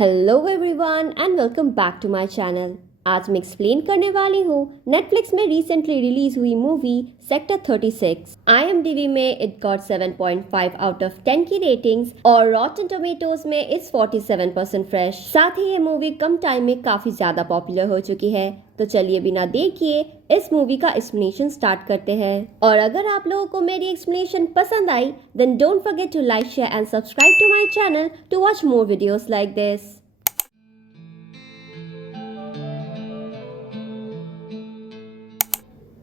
Hello everyone and welcome back to my channel. आज मैं explain करने वाली हूँ नेटफ्लिक्स में रिसेंटली रिलीज हुई मूवी सेक्टर 36। IMDb में इट गॉट 7.5 आउट ऑफ 10 की रेटिंग्स और रॉटन टोमेटोज में इट्स 47% फ्रेश। साथ ही ये मूवी कम टाइम में काफी ज्यादा पॉपुलर हो चुकी है। तो चलिए बिना देर किए इस मूवी का एक्सप्लेनेशन स्टार्ट करते हैं। और अगर आप लोगों को मेरी एक्सप्लेनेशन पसंद आई then don't forget to like share and subscribe to my channel to watch more videos like this.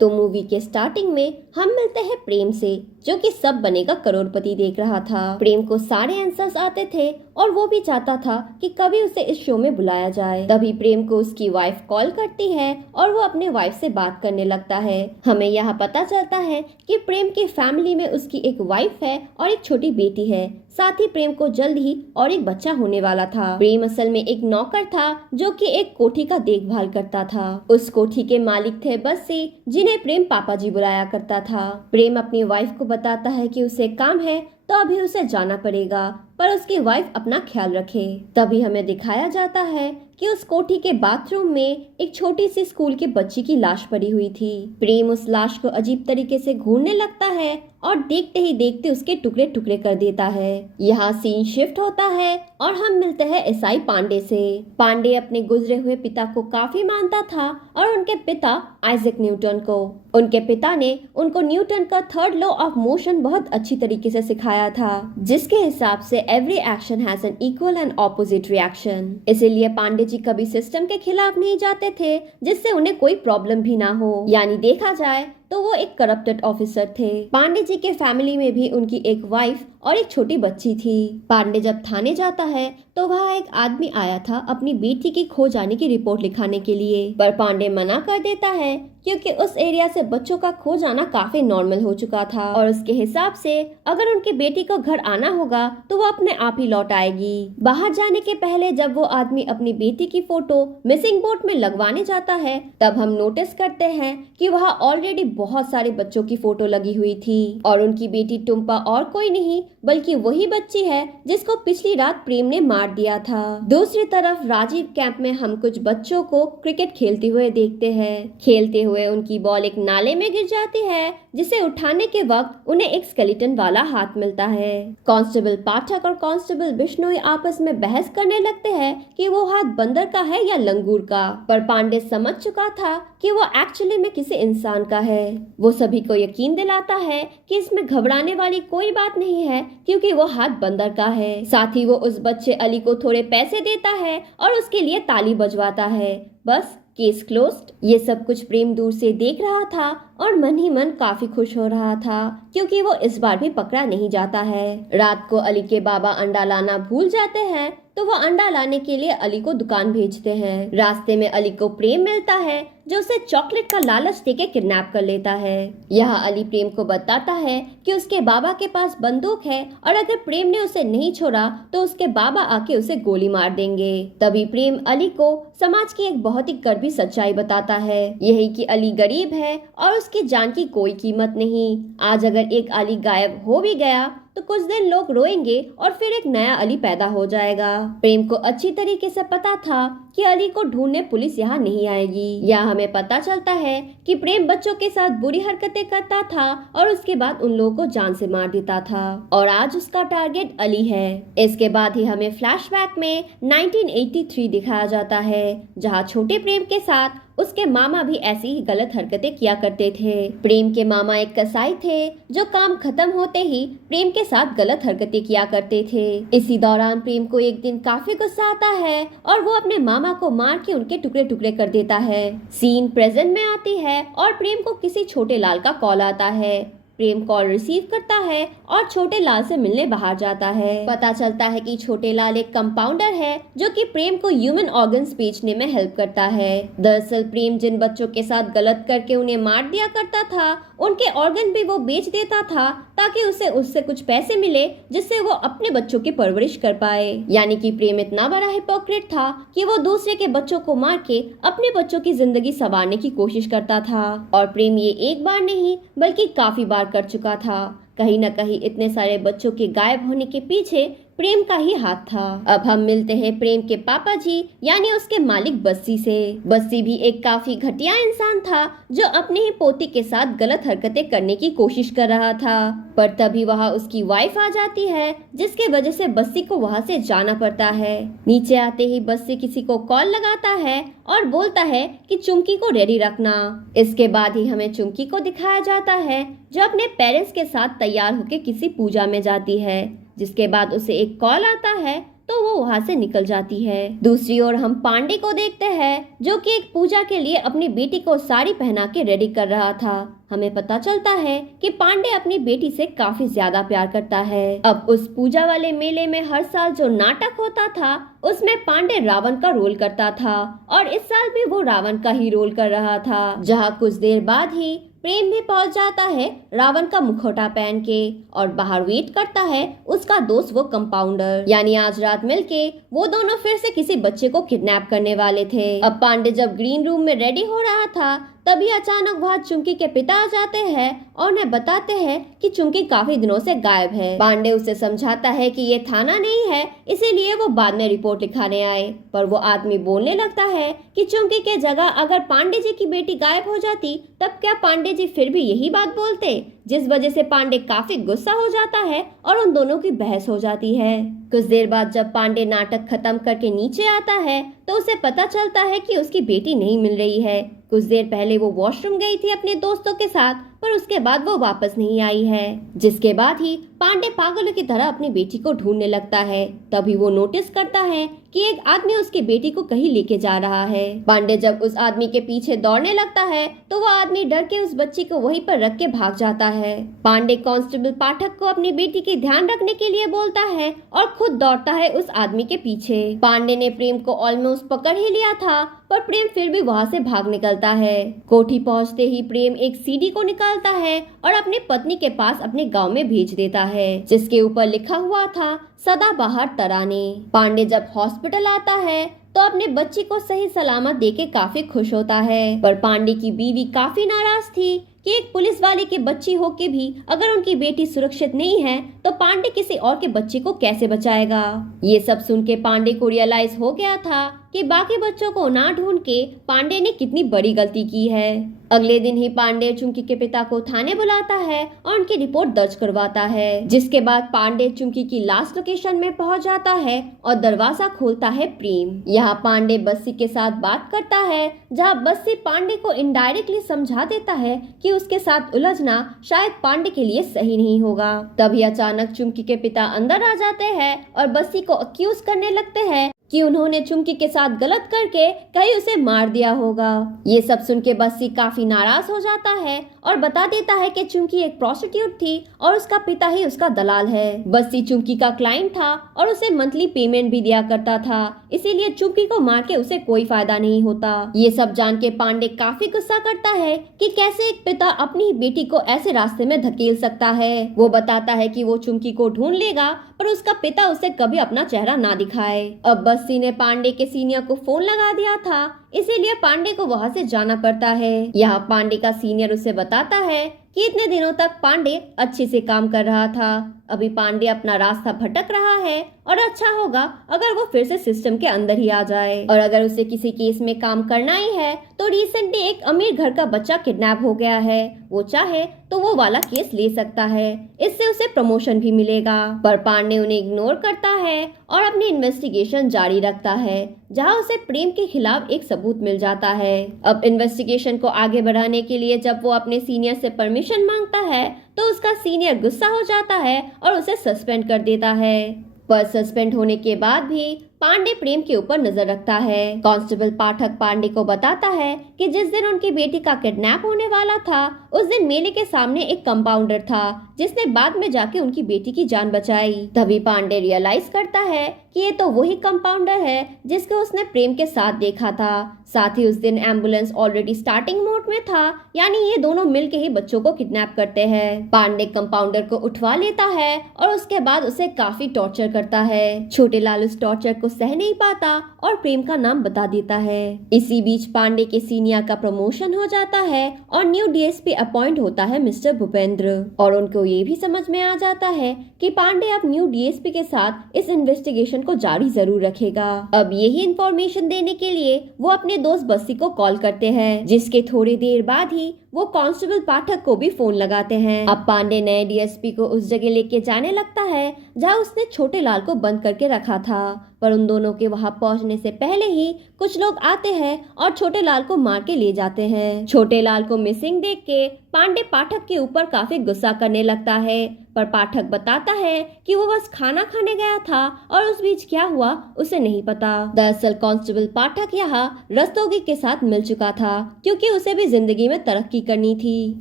तो मूवी के स्टार्टिंग में हम मिलते हैं प्रेम से, जो कि सब बनेगा करोड़पति देख रहा था। प्रेम को सारे आंसर्स आते थे और वो भी चाहता था कि कभी उसे इस शो में बुलाया जाए। तभी प्रेम को उसकी वाइफ कॉल करती है और वो अपने वाइफ से बात करने लगता है। हमें यहाँ पता चलता है कि प्रेम की फैमिली में उसकी एक वाइफ है और एक छोटी बेटी है। साथ ही प्रेम को जल्द ही और एक बच्चा होने वाला था। प्रेम असल में एक नौकर था जो कि एक कोठी का देखभाल करता था। उस कोठी के मालिक थे बस्सी, जिन्हें प्रेम पापा जी बुलाया करता था। प्रेम अपनी वाइफ को बताता है कि उसे काम है तो अभी उसे जाना पड़ेगा, पर उसकी वाइफ अपना ख्याल रखे। तभी हमें दिखाया जाता है कि उस कोठी के बाथरूम में एक छोटी सी स्कूल के बच्ची की लाश पड़ी हुई थी। प्रेम उस लाश को अजीब तरीके से घूरने लगता है और देखते ही देखते उसके टुकड़े टुकड़े कर देता है। यहाँ सीन शिफ्ट होता है और हम मिलते हैं एसआई पांडे से। पांडे अपने गुजरे हुए पिता को काफी मानता था और उनके पिता आइजैक न्यूटन को। उनके पिता ने उनको न्यूटन का थर्ड लॉ ऑफ मोशन बहुत अच्छी तरीके से सिखाया था, जिसके हिसाब से every action has an equal and opposite reaction. इसीलिए पांडे जी कभी सिस्टम के खिलाफ नहीं जाते थे, जिससे उन्हें कोई प्रॉब्लम भी ना हो। यानी देखा जाए तो वो एक करप्टेड ऑफिसर थे। पांडे जी के फैमिली में भी उनकी एक वाइफ और एक छोटी बच्ची थी। पांडे जब थाने जाता है तो वहाँ एक आदमी आया था अपनी बेटी की खो जाने की रिपोर्ट लिखाने के लिए, पर पांडे मना कर देता है क्योंकि उस एरिया से बच्चों का खो जाना काफी नॉर्मल हो चुका था और उसके हिसाब से अगर उनकी बेटी को घर आना होगा तो वो अपने आप ही लौट आएगी। बाहर जाने के पहले जब वो आदमी अपनी बेटी की फोटो मिसिंग बोर्ड में लगवाने जाता है, तब हम नोटिस करते हैं कि वहाँ ऑलरेडी बहुत सारे बच्चों की फोटो लगी हुई थी और उनकी बेटी टुम्पा और कोई नहीं बल्कि वही बच्ची है जिसको पिछली रात प्रेम ने मार दिया था। दूसरी तरफ राजीव कैंप में हम कुछ बच्चों को क्रिकेट खेलते हुए देखते हैं। खेलते हुए उनकी बॉल एक नाले में गिर जाती है, जिसे उठाने के वक्त उन्हें एक स्केलेटन वाला हाथ मिलता है। कांस्टेबल पाठक और कांस्टेबल बिश्नोई आपस में बहस करने लगते हैं कि वो हाथ बंदर का है या लंगूर का, पर पांडे समझ चुका था कि वो एक्चुअली में किसी इंसान का है। वो सभी को यकीन दिलाता है कि इसमें घबराने वाली कोई बात नहीं है क्योंकि वो हाथ बंदर का है। साथ ही वो उस बच्चे अली को थोड़े पैसे देता है और उसके लिए ताली बजवाता है। बस केस क्लोज्ड। ये सब कुछ प्रेम दूर से देख रहा था और मन ही मन काफी खुश हो रहा था क्योंकि वो इस बार भी पकड़ा नहीं जाता है। रात को अली के बाबा अंडा लाना भूल जाते हैं तो वो अंडा लाने के लिए अली को दुकान भेजते हैं। रास्ते में अली को प्रेम मिलता है जो उसे चॉकलेट का लालच देके किडनैप कर लेता है। यहाँ अली प्रेम को बताता है कि उसके बाबा के पास बंदूक है और अगर प्रेम ने उसे नहीं छोड़ा तो उसके बाबा आके उसे गोली मार देंगे। तभी प्रेम अली को समाज की एक बहुत ही कड़वी सच्चाई बताता है, यही कि अली गरीब है और उसकी जान की कोई कीमत नहीं। आज अगर एक अली गायब हो भी गया तो कुछ दिन लोग रोएंगे और फिर एक नया अली पैदा हो जाएगा। प्रेम को अच्छी तरीके से पता था कि अली को ढूंढने पुलिस यहाँ नहीं आएगी। यहाँ हमें पता चलता है कि प्रेम बच्चों के साथ बुरी हरकतें करता था और उसके बाद उन लोगों को जान से मार देता था और आज उसका टारगेट अली है। इसके बाद ही हमें फ्लैशबैक में 1983 दिखाया जाता है, जहाँ छोटे प्रेम के साथ उसके मामा भी ऐसी ही गलत हरकतें किया करते थे। प्रेम के मामा एक कसाई थे जो काम खत्म होते ही प्रेम के साथ गलत हरकतें किया करते थे। इसी दौरान प्रेम को एक दिन काफी गुस्सा आता है और वो अपने मामा को मार के उनके टुकड़े टुकड़े कर देता है। सीन प्रेजेंट में आती है और प्रेम को किसी छोटे लाल का कॉल आता है। प्रेम कॉल रिसीव करता है और छोटे लाल से मिलने बाहर जाता है। पता चलता है कि छोटे लाल एक कंपाउंडर है जो कि प्रेम को ह्यूमन ऑर्गन्स बेचने में हेल्प करता है। दरअसल प्रेम जिन बच्चों के साथ गलत करके उन्हें मार दिया करता था, उनके ऑर्गन भी वो बेच देता था ताकि उसे उससे कुछ पैसे मिले जिससे वो अपने बच्चों की परवरिश कर पाए। यानी कि प्रेम इतना बड़ा हिपोक्रेट था कि वो दूसरे के बच्चों को मार के अपने बच्चों की जिंदगी संवारने की कोशिश करता था और प्रेम ये एक बार नहीं बल्कि काफी बार कर चुका था। कहीं न कहीं इतने सारे बच्चों के गायब होने के पीछे प्रेम का ही हाथ था। अब हम मिलते हैं प्रेम के पापा जी यानी उसके मालिक बस्सी से। बस्सी भी एक काफी घटिया इंसान था जो अपने ही पोती के साथ गलत हरकतें करने की कोशिश कर रहा था, पर तभी वहाँ उसकी वाइफ आ जाती है जिसके वजह से बस्सी को वहाँ से जाना पड़ता है। नीचे आते ही बस्सी किसी को कॉल लगाता है और बोलता है कि चुमकी को रेडी रखना। इसके बाद ही हमें चुमकी को दिखाया जाता है जो अपने पेरेंट्स के साथ तैयार होकर किसी पूजा में जाती है, जिसके बाद उसे एक कॉल आता है तो वो वहाँ से निकल जाती है। दूसरी ओर हम पांडे को देखते हैं जो कि एक पूजा के लिए अपनी बेटी को साड़ी पहना के रेडी कर रहा था। हमें पता चलता है कि पांडे अपनी बेटी से काफी ज्यादा प्यार करता है। अब उस पूजा वाले मेले में हर साल जो नाटक होता था उसमें पांडे रावण का रोल करता था और इस साल भी वो रावण का ही रोल कर रहा था, जहाँ कुछ देर बाद ही प्रेम भी पहुंच जाता है रावण का मुखौटा पहन के और बाहर वेट करता है उसका दोस्त वो कंपाउंडर। यानी आज रात मिलके वो दोनों फिर से किसी बच्चे को किडनैप करने वाले थे। अब पांडे जब ग्रीन रूम में रेडी हो रहा था तभी अचानक वहाँ चुमकी के पिता आ जाते हैं और उन्हें बताते हैं कि चुमकी काफी दिनों से गायब है। पांडे उसे समझाता है कि ये थाना नहीं है, इसीलिए वो बाद में रिपोर्ट लिखाने आए, पर वो आदमी बोलने लगता है कि चुमकी के जगह अगर पांडे जी की बेटी गायब हो जाती तब क्या पांडे जी फिर भी यही बात बोलते, जिस वजह से पांडे काफी गुस्सा हो जाता है और उन दोनों की बहस हो जाती है। कुछ देर बाद जब पांडे नाटक खत्म करके नीचे आता है तो उसे पता चलता है कि उसकी बेटी नहीं मिल रही है। कुछ देर पहले वो वॉशरूम गई थी अपने दोस्तों के साथ, पर उसके बाद वो वापस नहीं आई है, जिसके बाद ही पांडे पागलों की तरह अपनी बेटी को ढूंढने लगता है। तभी वो नोटिस करता है कि एक आदमी उसकी बेटी को कहीं लेके जा रहा है। पांडे जब उस आदमी के पीछे दौड़ने लगता है तो वो आदमी डर के उस बच्ची को वहीं पर रख के भाग जाता है। पांडे कांस्टेबल पाठक को अपनी बेटी के ध्यान रखने के लिए बोलता है और खुद दौड़ता है उस आदमी के पीछे। पांडे ने प्रेम को ऑलमोस्ट पकड़ ही लिया था, पर प्रेम फिर भी वहाँ से भाग निकलता है। कोठी पहुँचते ही प्रेम एक सीडी को निकालता है और अपनी पत्नी के पास अपने गांव में भेज देता है, जिसके ऊपर लिखा हुआ था सदाबहार तराने। पांडे जब हॉस्पिटल आता है तो अपने बच्ची को सही सलामत देके काफी खुश होता है, पर पांडे की बीवी काफी नाराज थी कि एक पुलिस वाले की बच्ची होके भी अगर उनकी बेटी सुरक्षित नहीं है तो पांडे किसी और के बच्चे को कैसे बचाएगा। ये सब सुन के पांडे को रियलाइज हो गया था कि बाकी बच्चों को ना ढूंढ के पांडे ने कितनी बड़ी गलती की है। अगले दिन ही पांडे चुमकी के पिता को थाने बुलाता है और उनकी रिपोर्ट दर्ज करवाता है, जिसके बाद पांडे चुमकी की लास्ट लोकेशन में पहुंच जाता है और दरवाजा खोलता है प्रेम। यहाँ पांडे बस्सी के साथ बात करता है, जहाँ बस्सी पांडे को इनडायरेक्टली समझा देता है कि उसके साथ उलझना शायद पांडे के लिए सही नहीं होगा। तभी अचानक चुमकी के पिता अंदर आ जाते हैं और बस्सी को अक्यूज करने लगते हैं कि उन्होंने चुमकी के साथ गलत करके कहीं उसे मार दिया होगा। ये सब सुन के बस्सी काफी नाराज हो जाता है और बता देता है कि चुमकी एक प्रोस्टिट्यूट थी और उसका पिता ही उसका दलाल है। बस्सी चुमकी का क्लाइंट था और उसे मंथली पेमेंट भी दिया करता था, इसीलिए चुमकी को मार के उसे कोई फायदा नहीं होता। ये सब जान के पांडे काफी गुस्सा करता है कि कैसे एक पिता अपनी ही बेटी को ऐसे रास्ते में धकेल सकता है। वो बताता है कि वो चुमकी को ढूंढ लेगा, पर उसका पिता उसे कभी अपना चेहरा ना दिखाए। अब बस्सी ने पांडे के सीनियर को फोन लगा दिया था, इसीलिए पांडे को वहां से जाना पड़ता है। यहाँ पांडे का सीनियर उसे बताता है कि इतने दिनों तक पांडे अच्छे से काम कर रहा था, अभी पांडे अपना रास्ता भटक रहा है और अच्छा होगा अगर वो फिर से सिस्टम के अंदर ही आ जाए। और अगर उसे किसी केस में काम करना ही है तो रिसेंटली एक अमीर घर का बच्चा किडनैप हो गया है, वो चाहे तो वो वाला केस ले सकता है, इससे उसे प्रमोशन भी मिलेगा। पर पांडे उन्हें इग्नोर करता है और अपनी इन्वेस्टिगेशन जारी रखता है, जहां उसे प्रेम के खिलाफ एक सबूत मिल जाता है। अब इन्वेस्टिगेशन को आगे बढ़ाने के लिए जब वो अपने सीनियर से परमिशन मांगता है तो उसका सीनियर गुस्सा हो जाता है और उसे सस्पेंड कर देता है। पर सस्पेंड होने के बाद भी पांडे प्रेम के ऊपर नजर रखता है। कांस्टेबल पाठक पांडे को बताता है कि जिस दिन उनकी बेटी का किडनैप होने वाला था उस दिन मेले के सामने एक कंपाउंडर था जिसने बाद में जाके उनकी बेटी की जान बचाई। तभी पांडे रियलाइज करता है कि ये तो वही कंपाउंडर है जिसको उसने प्रेम के साथ देखा था। साथ ही उस दिन एम्बुलेंस ऑलरेडी स्टार्टिंग मोड में था, यानी ये दोनों मिलके ही बच्चों को किडनैप करते हैं। पांडे कंपाउंडर को उठवा लेता है और उसके बाद उसे काफी टॉर्चर करता है। छोटे लाल उस टॉर्चर को सह नहीं पाता और प्रेम का नाम बता देता है। इसी बीच पांडे के सीनियर का प्रमोशन हो जाता है और न्यू डीएसपी अपॉइंट होता है मिस्टर भूपेंद्र, और उनको ये भी समझ में आ जाता है कि पांडे अब न्यू डीएसपी के साथ इस इन्वेस्टिगेशन को जारी जरूर रखेगा। अब यही इंफॉर्मेशन देने के लिए वो अपने दोस्त बस्सी को कॉल करते हैं, जिसके थोड़ी देर बाद ही वो कांस्टेबल पाठक को भी फोन लगाते हैं। अब पांडे नए डीएसपी को उस जगह लेके जाने लगता है जहाँ उसने छोटे लाल को बंद करके रखा था, पर उन दोनों के वहां पहुंचने से पहले ही कुछ लोग आते हैं और छोटे लाल को मार के ले जाते हैं। छोटे लाल को मिसिंग देख के पांडे पाठक के ऊपर काफी गुस्सा करने लगता है, पर पाठक बताता है कि वो बस खाना खाने गया था और उस बीच क्या हुआ उसे नहीं पता। दरअसल कांस्टेबल पाठक यहाँ रस्तोगी के साथ मिल चुका था, क्योंकि उसे भी जिंदगी में तरक्की करनी थी,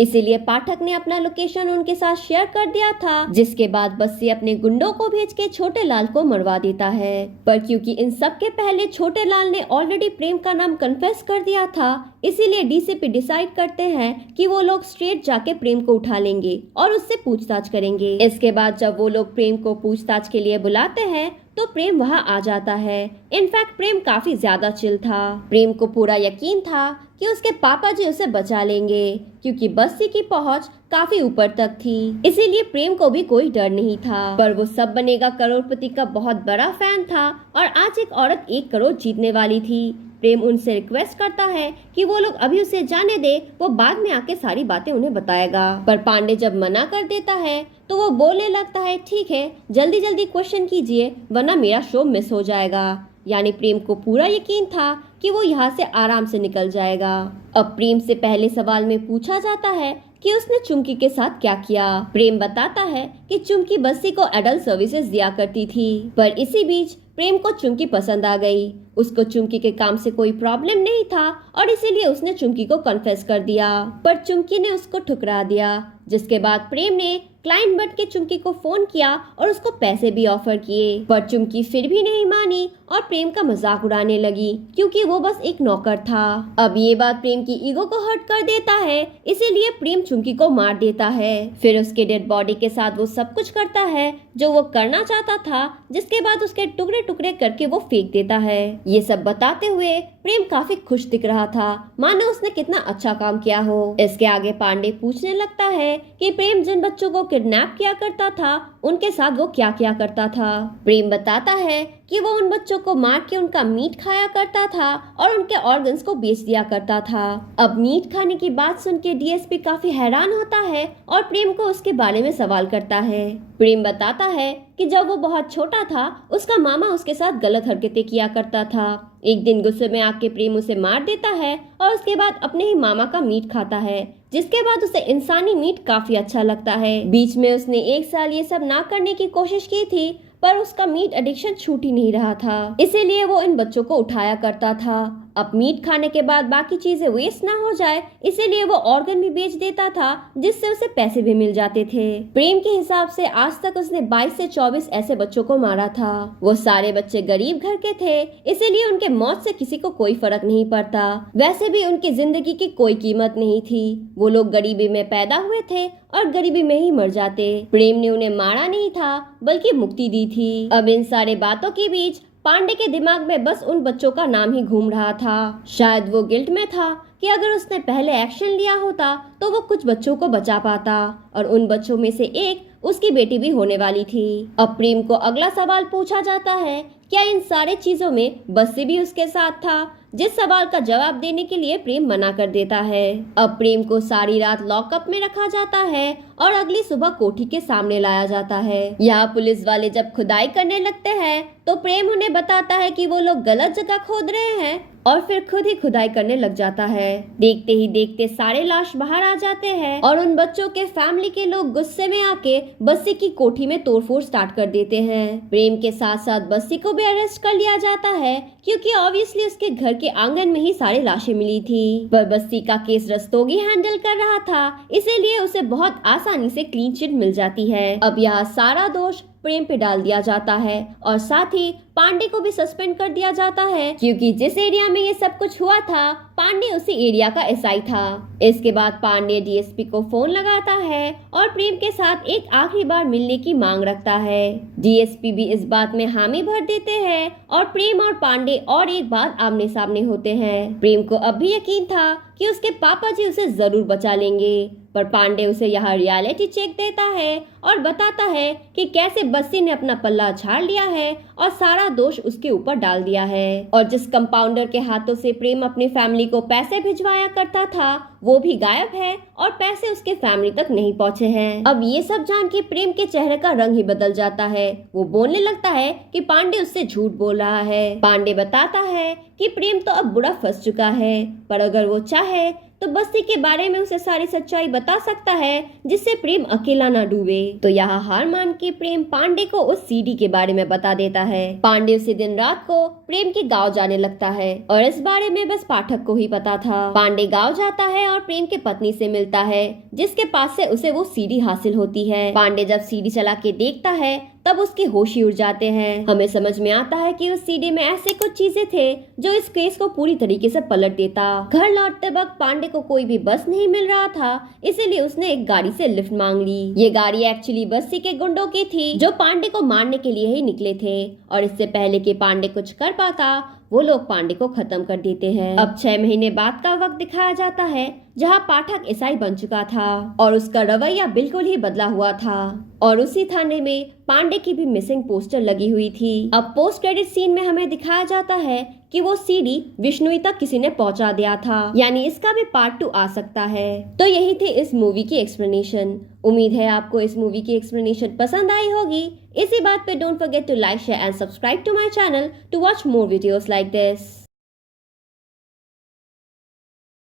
इसीलिए पाठक ने अपना लोकेशन उनके साथ शेयर कर दिया था, जिसके बाद बस्सी अपने गुंडों को भेज के छोटे लाल को मरवा देता है। पर क्योंकि इन सब के पहले छोटे लाल ने ऑलरेडी प्रेम का नाम कन्फेस कर दिया था, इसीलिए डीसीपी डिसाइड करते हैं कि वो लोग स्ट्रेट जाके प्रेम को उठा लेंगे और उससे पूछताछ करेंगे। इसके बाद जब वो लोग प्रेम को पूछताछ के लिए बुलाते हैं तो प्रेम वहां आ जाता है। इनफैक्ट प्रेम काफी ज्यादा चिल था। प्रेम को पूरा यकीन था कि उसके पापा जी उसे बचा लेंगे, क्योंकि बस्सी की पहुंच काफी ऊपर तक थी, इसीलिए प्रेम को भी कोई डर नहीं था। पर वो सब बनेगा करोड़पति का बहुत बड़ा फैन था और आज एक औरत 1 करोड़ जीतने वाली थी। प्रेम उनसे रिक्वेस्ट करता है कि वो लोग अभी उसे जाने दे, वो बाद में आके सारी बातें उन्हें बताएगा। पर पांडे जब मना कर देता है तो वो बोलने लगता है, ठीक है जल्दी जल्दी क्वेश्चन कीजिए वरना मेरा शो मिस हो जाएगा। यानी प्रेम को पूरा यकीन था कि वो यहाँ से आराम से निकल जाएगा। अब प्रेम से पहले सवाल में पूछा जाता है कि उसने चुमकी के साथ क्या किया। प्रेम बताता है कि चुमकी बस्सी को एडल्ट सर्विसेज दिया करती थी, पर इसी बीच प्रेम को चुमकी पसंद आ गई। उसको चुमकी के काम से कोई प्रॉब्लम नहीं था और इसीलिए उसने चुमकी को कन्फेस कर दिया, पर चुमकी ने उसको ठुकरा दिया। जिसके बाद प्रेम ने क्लाइंट बन के चुमकी को फोन किया और उसको पैसे भी ऑफर किए, पर चुमकी फिर भी नहीं मानी और प्रेम का मजाक उड़ाने लगी, क्योंकि वो बस एक नौकर था। अब ये बात प्रेम की ईगो को हर्ट कर देता है, इसीलिए प्रेम चुमकी को मार देता है। फिर उसके डेड बॉडी के साथ वो सब कुछ करता है जो वो करना चाहता था, जिसके बाद उसके टुकड़े टुकड़े करके वो फेंक देता है। ये सब बताते हुए प्रेम काफी खुश दिख रहा था, मानो उसने कितना अच्छा काम किया हो। इसके आगे पांडे पूछने लगता है कि प्रेम जिन बच्चों को किडनैप किया करता था उनके साथ वो क्या किया करता था। प्रेम बताता है कि वो उन बच्चों को मार के उनका मीट खाया करता था और उनके ऑर्गन्स को बेच दिया करता था। अब मीट खाने की बात सुन के डीएसपी काफी हैरान होता है और प्रेम को उसके बारे में सवाल करता है। प्रेम बताता है कि जब वो बहुत छोटा था उसका मामा उसके साथ गलत हरकतें किया करता था। एक दिन गुस्से में आके प्रेम उसे मार देता है और उसके बाद अपने ही मामा का मीट खाता है, जिसके बाद उसे इंसानी मीट काफी अच्छा लगता है। बीच में उसने 1 साल ये सब ना करने की कोशिश की थी, पर उसका मीट एडिक्शन छूट ही नहीं रहा था, इसीलिए वो इन बच्चों को उठाया करता था। अब मीट खाने के बाद बाकी चीजें वेस्ट ना हो जाए, इसीलिए वो ऑर्गन भी बेच देता था, जिससे उसे पैसे भी मिल जाते थे। प्रेम के हिसाब से आज तक उसने 22 से 24 ऐसे बच्चों को मारा था। वो सारे बच्चे गरीब घर के थे, इसीलिए उनके मौत से किसी को कोई फर्क नहीं पड़ता। वैसे भी उनकी जिंदगी की कोई कीमत नहीं थी। वो लोग गरीबी में पैदा हुए थे और गरीबी में ही मर जाते। प्रेम ने उन्हें मारा नहीं था, बल्कि मुक्ति दी थी। अब इन सारे बातों के बीच पांडे के दिमाग में बस उन बच्चों का नाम ही घूम रहा था। शायद वो गिल्ट में था कि अगर उसने पहले एक्शन लिया होता तो वो कुछ बच्चों को बचा पाता, और उन बच्चों में से एक उसकी बेटी भी होने वाली थी। अब प्रेम को अगला सवाल पूछा जाता है, क्या इन सारे चीजों में बस्सी भी उसके साथ था, जिस सवाल का जवाब देने के लिए प्रेम मना कर देता है। अब प्रेम को सारी रात लॉकअप में रखा जाता है और अगली सुबह कोठी के सामने लाया जाता है। यहाँ पुलिस वाले जब खुदाई करने लगते हैं तो प्रेम उन्हें बताता है कि वो लोग गलत जगह खोद रहे हैं और फिर खुद ही खुदाई करने लग जाता है। देखते ही देखते सारे लाश बाहर आ जाते हैं और उन बच्चों के फैमिली के लोग गुस्से में आके बस्सी की कोठी में तोड़फोड़ स्टार्ट कर देते हैं। प्रेम के साथ साथ बस्सी को भी अरेस्ट कर लिया जाता है, क्योंकि ऑब्वियसली उसके घर के आंगन में ही सारी लाशें मिली थी। पर बस्सी का केस रस्तोगी हैंडल कर रहा था, इसीलिए उसे बहुत आसानी से क्लीन चिट मिल जाती है। अब यहाँ सारा दोष प्रेम पे डाल दिया जाता है और साथ ही पांडे को भी सस्पेंड कर दिया जाता है, क्योंकि जिस एरिया में ये सब कुछ हुआ था पांडे उसी एरिया का एसआई था। इसके बाद पांडे डीएसपी को फोन लगाता है और प्रेम के साथ एक आखिरी बार मिलने की मांग रखता है। डीएसपी भी इस बात में हामी भर देते हैं और प्रेम और पांडे और एक बार आमने सामने होते हैं। प्रेम को अब भी यकीन था कि उसके पापा जी उसे जरूर बचा लेंगे, पर पांडे उसे यहाँ रियलिटी चेक देता है और बताता है कि कैसे बस्सी ने अपना पल्ला झाड़ लिया है और सारा दोष उसके ऊपर डाल दिया है, और जिस कंपाउंडर के हाथों से प्रेम अपनी फैमिली को पैसे भिजवाया करता था वो भी गायब है और पैसे उसके फैमिली तक नहीं पहुँचे हैं। अब ये सब जान के प्रेम के चेहरे का रंग ही बदल जाता है। वो बोलने लगता है कि पांडे उससे झूठ बोल रहा है। पांडे बताता है कि प्रेम तो अब बुरा फंस चुका है, पर अगर वो चाहे तो बस्ती के बारे में उसे सारी सच्चाई बता सकता है जिससे प्रेम अकेला ना डूबे। तो यहाँ हार मान के प्रेम पांडे को उस सीडी के बारे में बता देता है। पांडे उसी दिन रात को प्रेम के गांव जाने लगता है और इस बारे में बस पाठक को ही पता था। पांडे गांव जाता है और प्रेम के पत्नी से मिलता है जिसके पास से उसे वो सीडी हासिल होती है। पांडे जब सीडी चला के देखता है तब उसके होश ही उड़ जाते हैं। हमें समझ में आता है कि उस सीडी में ऐसे कुछ चीजें थे जो इस केस को पूरी तरीके से पलट देता। घर लौटते वक्त पांडे को कोई भी बस नहीं मिल रहा था, इसीलिए उसने एक गाड़ी से लिफ्ट मांग ली। ये गाड़ी एक्चुअली बस्सी के गुंडों की थी जो पांडे को मारने के लिए ही निकले थे, और इससे पहले कि पांडे कुछ कर पाता वो लोग पांडे को खत्म कर देते हैं। अब 6 महीने बाद का वक्त दिखाया जाता है जहाँ पाठक ईसाई बन चुका था और उसका रवैया बिल्कुल ही बदला हुआ था, और उसी थाने में पांडे की भी मिसिंग पोस्टर लगी हुई थी। अब पोस्ट क्रेडिट सीन में हमें दिखाया जाता है कि वो सीडी विष्णुई तक किसी ने पहुंचा दिया था, यानी इसका भी पार्ट 2 आ सकता है। तो यही थी इस मूवी की एक्सप्लेनेशन। उम्मीद है आपको इस मूवी की एक्सप्लेनेशन पसंद आई होगी। इसी बात पे don't forget to like, share and subscribe to my channel to watch more videos like this.